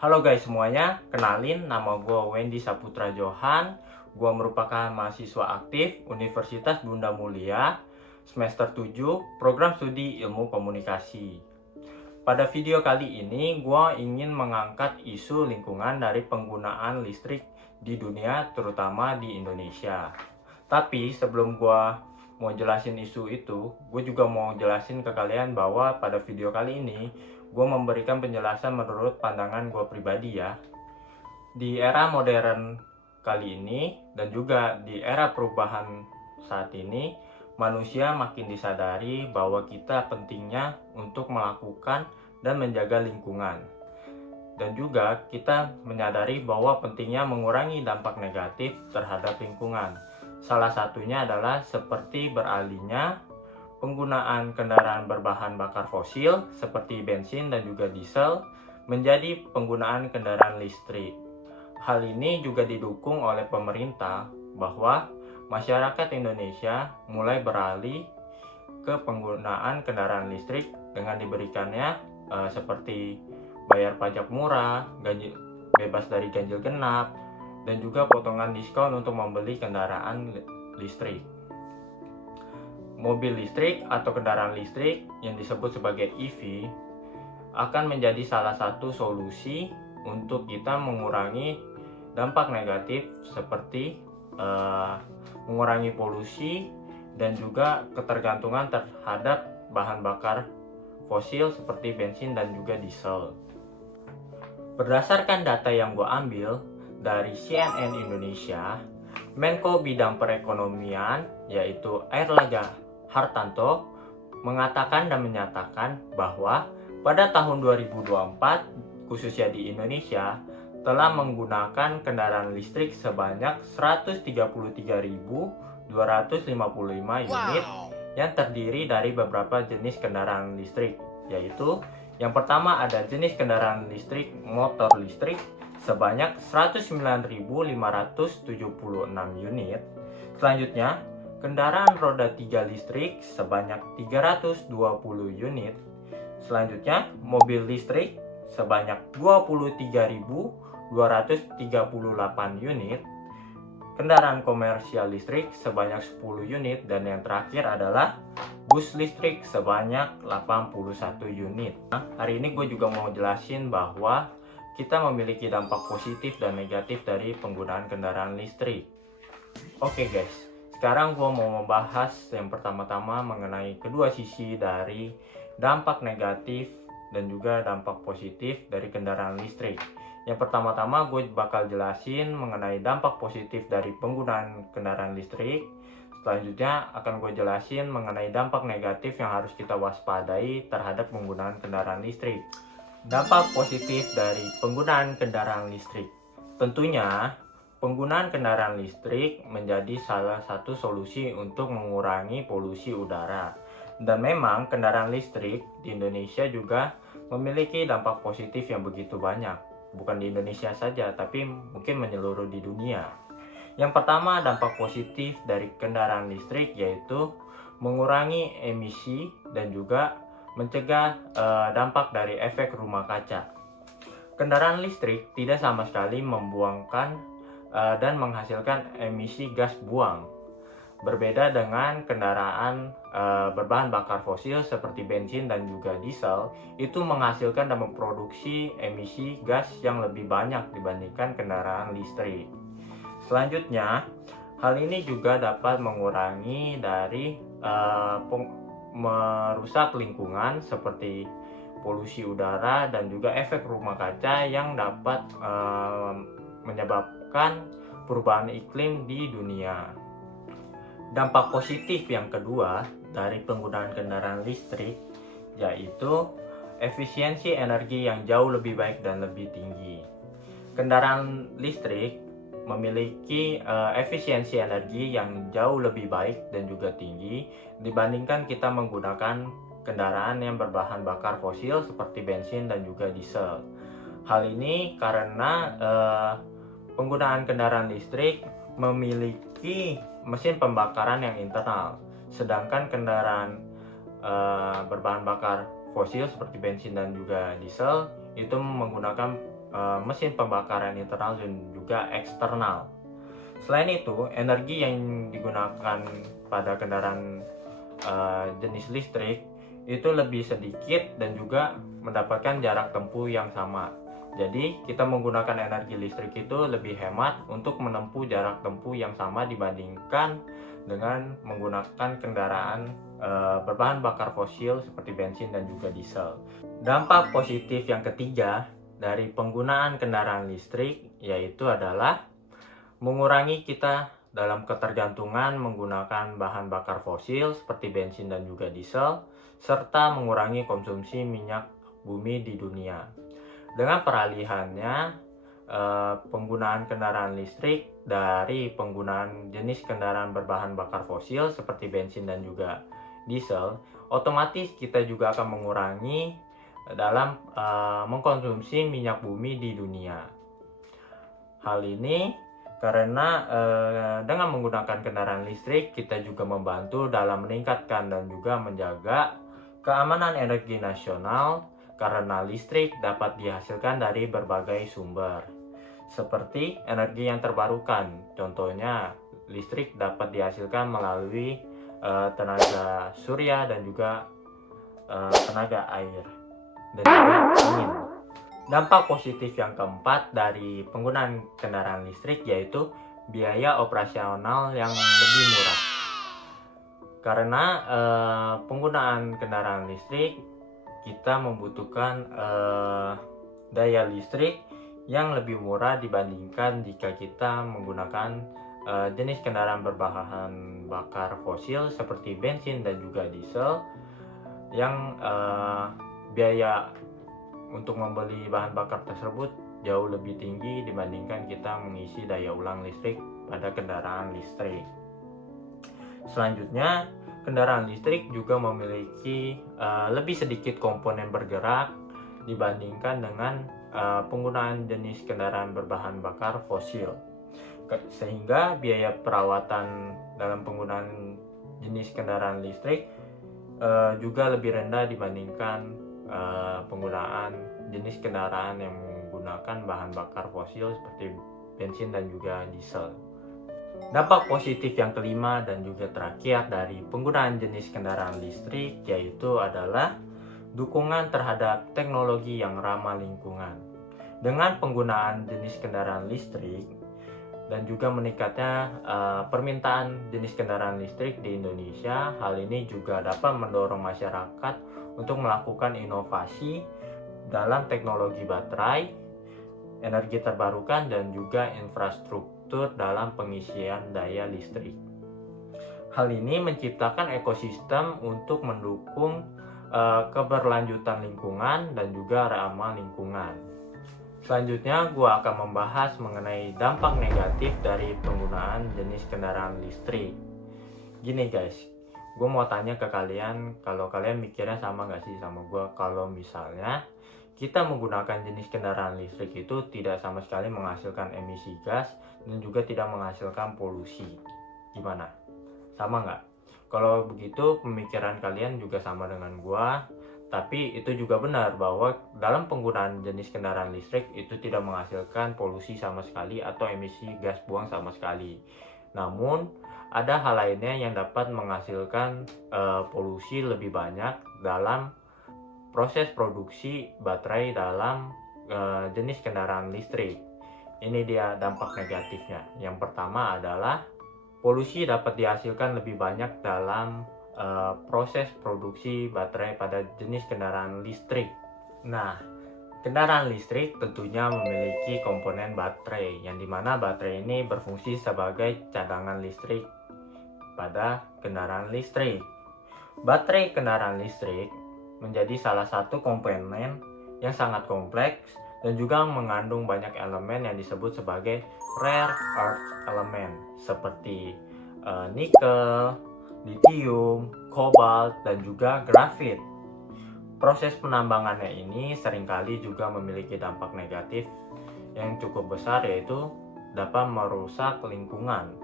Halo guys semuanya, kenalin nama gue Wendy Saputra Johan. Gue merupakan mahasiswa aktif Universitas Bunda Mulia semester 7 program studi ilmu komunikasi. Pada video kali ini gue ingin mengangkat isu lingkungan dari penggunaan listrik di dunia terutama di Indonesia. Tapi sebelum gue mau jelasin isu itu, gue juga mau jelasin ke kalian bahwa pada video kali ini gue memberikan penjelasan menurut pandangan gue pribadi ya. Di era modern kali ini dan juga di era perubahan saat ini, manusia makin disadari bahwa kita pentingnya untuk melakukan dan menjaga lingkungan. Dan juga kita menyadari bahwa pentingnya mengurangi dampak negatif terhadap lingkungan. Salah satunya adalah seperti beralihnya penggunaan kendaraan berbahan bakar fosil seperti bensin dan juga diesel menjadi penggunaan kendaraan listrik. Hal ini juga didukung oleh pemerintah bahwa masyarakat Indonesia mulai beralih ke penggunaan kendaraan listrik dengan diberikannya seperti bayar pajak murah, bebas dari ganjil genap, dan juga potongan diskon untuk membeli kendaraan listrik. Mobil listrik atau kendaraan listrik yang disebut sebagai EV akan menjadi salah satu solusi untuk kita mengurangi dampak negatif seperti mengurangi polusi dan juga ketergantungan terhadap bahan bakar fosil seperti bensin dan juga diesel. Berdasarkan data yang gue ambil dari CNN Indonesia, Menko Bidang Perekonomian yaitu Airlangga Hartarto mengatakan dan menyatakan bahwa pada tahun 2024 khususnya di Indonesia telah menggunakan kendaraan listrik sebanyak 133.255 unit yang terdiri dari beberapa jenis kendaraan listrik, yaitu yang pertama ada jenis kendaraan listrik motor listrik sebanyak 109.576 unit. Selanjutnya, kendaraan roda 3 listrik sebanyak 320 unit. Selanjutnya, mobil listrik sebanyak 23.238 unit. Kendaraan komersial listrik sebanyak 10 unit dan yang terakhir adalah bus listrik sebanyak 81 unit. Nah, hari ini gue juga mau jelasin bahwa kita memiliki dampak positif dan negatif dari penggunaan kendaraan listrik. Oke guys, sekarang gue mau membahas yang pertama-tama mengenai kedua sisi dari dampak negatif dan juga dampak positif dari kendaraan listrik. Yang pertama-tama gue bakal jelasin mengenai dampak positif dari penggunaan kendaraan listrik. Selanjutnya akan gue jelasin mengenai dampak negatif yang harus kita waspadai terhadap penggunaan kendaraan listrik. Dampak positif dari penggunaan kendaraan listrik. Tentunya penggunaan kendaraan listrik menjadi salah satu solusi untuk mengurangi polusi udara. Dan memang kendaraan listrik di Indonesia juga memiliki dampak positif yang begitu banyak. Bukan di Indonesia saja, tapi mungkin menyeluruh di dunia. Yang pertama, dampak positif dari kendaraan listrik yaitu mengurangi emisi dan juga mencegah dampak dari efek rumah kaca. Kendaraan listrik tidak sama sekali membuangkan dan menghasilkan emisi gas buang. Berbeda dengan kendaraan berbahan bakar fosil seperti bensin dan juga diesel, itu menghasilkan dan memproduksi emisi gas yang lebih banyak dibandingkan kendaraan listrik. Selanjutnya, hal ini juga dapat mengurangi dari merusak lingkungan seperti polusi udara dan juga efek rumah kaca yang dapat menyebabkan perubahan iklim di dunia. Dampak positif yang kedua dari penggunaan kendaraan listrik yaitu efisiensi energi yang jauh lebih baik dan lebih tinggi. Kendaraan listrik memiliki efisiensi energi yang jauh lebih baik dan juga tinggi dibandingkan kita menggunakan kendaraan yang berbahan bakar fosil seperti bensin dan juga diesel. Hal ini karena penggunaan kendaraan listrik memiliki mesin pembakaran yang internal, sedangkan kendaraan berbahan bakar fosil seperti bensin dan juga diesel itu menggunakan mesin pembakaran internal dan juga eksternal. Selain itu, energi yang digunakan pada kendaraan jenis listrik itu lebih sedikit dan juga mendapatkan jarak tempuh yang sama. Jadi kita menggunakan energi listrik itu lebih hemat untuk menempuh jarak tempuh yang sama dibandingkan dengan menggunakan kendaraan berbahan bakar fosil seperti bensin dan juga diesel. Dampak positif yang ketiga dari penggunaan kendaraan listrik yaitu adalah mengurangi kita dalam ketergantungan menggunakan bahan bakar fosil seperti bensin dan juga diesel, serta mengurangi konsumsi minyak bumi di dunia. Dengan peralihannya, penggunaan kendaraan listrik dari penggunaan jenis kendaraan berbahan bakar fosil seperti bensin dan juga diesel, otomatis kita juga akan mengurangi dalam mengkonsumsi minyak bumi di dunia. Hal ini karena dengan menggunakan kendaraan listrik kita juga membantu dalam meningkatkan dan juga menjaga keamanan energi nasional karena listrik dapat dihasilkan dari berbagai sumber seperti energi yang terbarukan. Contohnya listrik dapat dihasilkan melalui tenaga surya dan juga tenaga air dan juga angin. Dampak positif yang keempat dari penggunaan kendaraan listrik yaitu biaya operasional yang lebih murah. Karena penggunaan kendaraan listrik kita membutuhkan daya listrik yang lebih murah dibandingkan jika kita menggunakan jenis kendaraan berbahan bakar fosil seperti bensin dan juga diesel yang biaya untuk membeli bahan bakar tersebut jauh lebih tinggi dibandingkan kita mengisi daya ulang listrik pada kendaraan listrik. Selanjutnya, kendaraan listrik juga memiliki lebih sedikit komponen bergerak dibandingkan dengan penggunaan jenis kendaraan berbahan bakar fosil. Sehingga biaya perawatan dalam penggunaan jenis kendaraan listrik juga lebih rendah dibandingkan penggunaan jenis kendaraan yang menggunakan bahan bakar fosil seperti bensin dan juga diesel. Dampak positif yang kelima dan juga terakhir dari penggunaan jenis kendaraan listrik yaitu adalah dukungan terhadap teknologi yang ramah lingkungan. Dengan penggunaan jenis kendaraan listrik dan juga meningkatnya permintaan jenis kendaraan listrik di Indonesia, hal ini juga dapat mendorong masyarakat untuk melakukan inovasi dalam teknologi baterai, energi terbarukan, dan juga infrastruktur dalam pengisian daya listrik. Hal ini menciptakan ekosistem untuk mendukung keberlanjutan lingkungan dan juga ramah lingkungan. Selanjutnya, gue akan membahas mengenai dampak negatif dari penggunaan jenis kendaraan listrik. Gini guys, gue mau tanya ke kalian, kalau kalian mikirnya sama gak sih sama gue kalau misalnya kita menggunakan jenis kendaraan listrik itu tidak sama sekali menghasilkan emisi gas dan juga tidak menghasilkan polusi. Gimana? Sama nggak? Kalau begitu pemikiran kalian juga sama dengan gue, tapi itu juga benar bahwa dalam penggunaan jenis kendaraan listrik itu tidak menghasilkan polusi sama sekali atau emisi gas buang sama sekali. Namun ada hal lainnya yang dapat menghasilkan polusi lebih banyak dalam proses produksi baterai dalam jenis kendaraan listrik. Ini dia dampak negatifnya. Yang pertama adalah polusi dapat dihasilkan lebih banyak dalam proses produksi baterai pada jenis kendaraan listrik. Nah, kendaraan listrik tentunya memiliki komponen baterai, yang dimana baterai ini berfungsi sebagai cadangan listrik pada kendaraan listrik. Baterai kendaraan listrik menjadi salah satu komponen yang sangat kompleks dan juga mengandung banyak elemen yang disebut sebagai rare earth element seperti nikel, lithium, kobalt, dan juga grafit. Proses penambangannya ini seringkali juga memiliki dampak negatif yang cukup besar, yaitu dapat merusak lingkungan.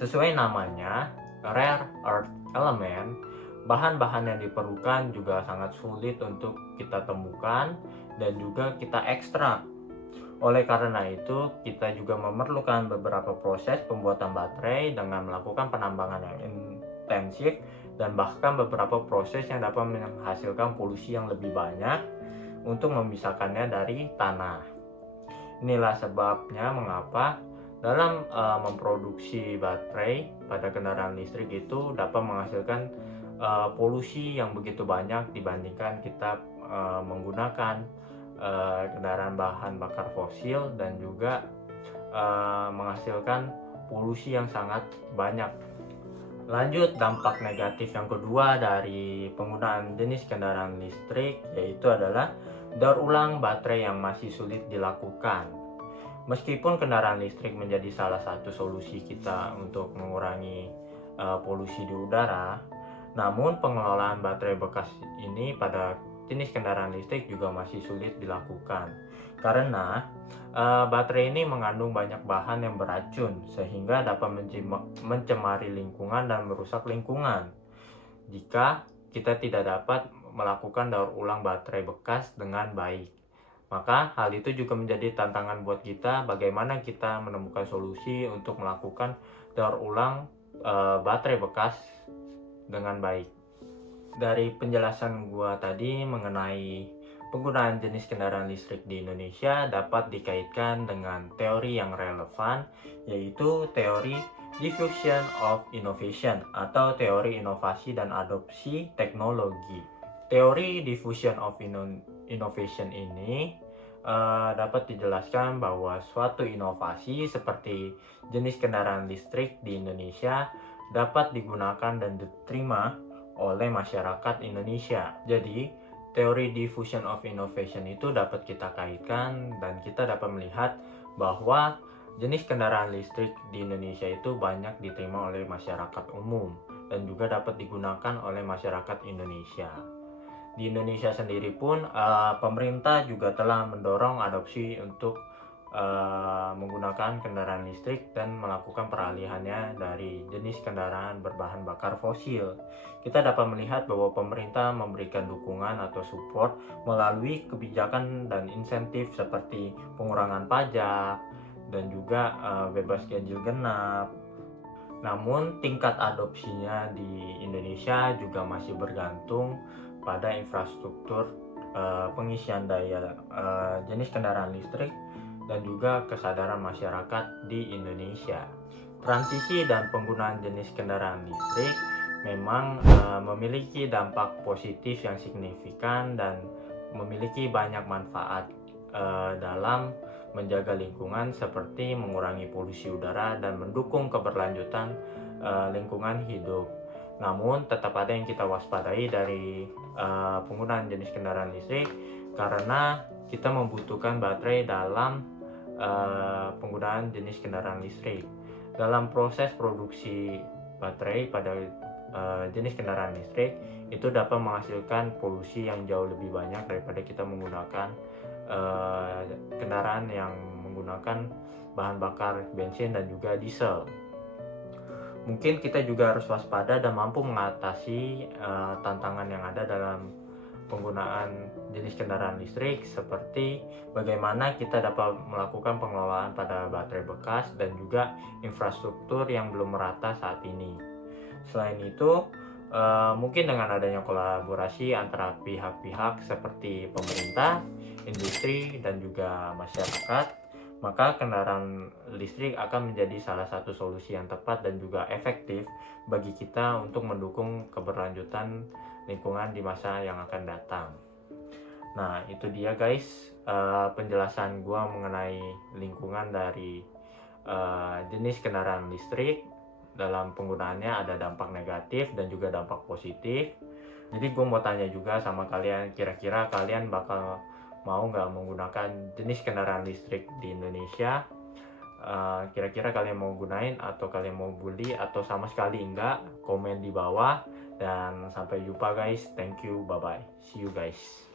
Sesuai namanya, rare earth element bahan-bahan yang diperlukan juga sangat sulit untuk kita temukan dan juga kita ekstrak. Oleh karena itu, kita juga memerlukan beberapa proses pembuatan baterai dengan melakukan penambangan yang intensif dan bahkan beberapa proses yang dapat menghasilkan polusi yang lebih banyak untuk memisahkannya dari tanah. Inilah sebabnya mengapa dalam memproduksi baterai pada kendaraan listrik itu dapat menghasilkan polusi yang begitu banyak dibandingkan kita menggunakan kendaraan bahan bakar fosil dan juga menghasilkan polusi yang sangat banyak. Lanjut, dampak negatif yang kedua dari penggunaan jenis kendaraan listrik yaitu adalah daur ulang baterai yang masih sulit dilakukan. Meskipun kendaraan listrik menjadi salah satu solusi kita untuk mengurangi polusi di udara, namun pengelolaan baterai bekas ini pada jenis kendaraan listrik juga masih sulit dilakukan karena baterai ini mengandung banyak bahan yang beracun sehingga dapat mencemari lingkungan dan merusak lingkungan jika kita tidak dapat melakukan daur ulang baterai bekas dengan baik. Maka hal itu juga menjadi tantangan buat kita bagaimana kita menemukan solusi untuk melakukan daur ulang baterai bekas dengan baik. Dari penjelasan gua tadi mengenai penggunaan jenis kendaraan listrik di Indonesia dapat dikaitkan dengan teori yang relevan, yaitu teori diffusion of innovation atau teori inovasi dan adopsi teknologi. Teori diffusion of innovation ini dapat dijelaskan bahwa suatu inovasi seperti jenis kendaraan listrik di Indonesia dapat digunakan dan diterima oleh masyarakat Indonesia. Jadi, teori diffusion of innovation itu dapat kita kaitkan dan kita dapat melihat bahwa jenis kendaraan listrik di Indonesia itu banyak diterima oleh masyarakat umum dan juga dapat digunakan oleh masyarakat Indonesia. Di Indonesia sendiri pun pemerintah juga telah mendorong adopsi untuk menggunakan kendaraan listrik dan melakukan peralihannya dari jenis kendaraan berbahan bakar fosil. Kita dapat melihat bahwa pemerintah memberikan dukungan atau support melalui kebijakan dan insentif seperti pengurangan pajak dan juga bebas ganjil genap. Namun tingkat adopsinya di Indonesia juga masih bergantung pada infrastruktur pengisian daya jenis kendaraan listrik dan juga kesadaran masyarakat di Indonesia. Transisi dan penggunaan jenis kendaraan listrik memang memiliki dampak positif yang signifikan dan memiliki banyak manfaat dalam menjaga lingkungan seperti mengurangi polusi udara dan mendukung keberlanjutan lingkungan hidup. Namun tetap ada yang kita waspadai dari penggunaan jenis kendaraan listrik karena kita membutuhkan baterai dalam penggunaan jenis kendaraan listrik. Dalam proses produksi baterai pada jenis kendaraan listrik itu dapat menghasilkan polusi yang jauh lebih banyak daripada kita menggunakan kendaraan yang menggunakan bahan bakar bensin dan juga diesel. Mungkin kita juga harus waspada dan mampu mengatasi tantangan yang ada dalam penggunaan jenis kendaraan listrik seperti bagaimana kita dapat melakukan pengelolaan pada baterai bekas dan juga infrastruktur yang belum merata saat ini. Selain itu, mungkin dengan adanya kolaborasi antara pihak-pihak seperti pemerintah, industri, dan juga masyarakat, maka kendaraan listrik akan menjadi salah satu solusi yang tepat dan juga efektif bagi kita untuk mendukung keberlanjutan lingkungan di masa yang akan datang. Nah, itu dia guys penjelasan gua mengenai lingkungan dari jenis kendaraan listrik. Dalam penggunaannya ada dampak negatif dan juga dampak positif. Jadi gue mau tanya juga sama kalian, kira-kira kalian bakal mau nggak menggunakan jenis kendaraan listrik di Indonesia? Kira-kira kalian mau gunain atau kalian mau beli atau sama sekali enggak? Komen di bawah. Dan sampai jumpa guys, thank you, bye bye, see you guys.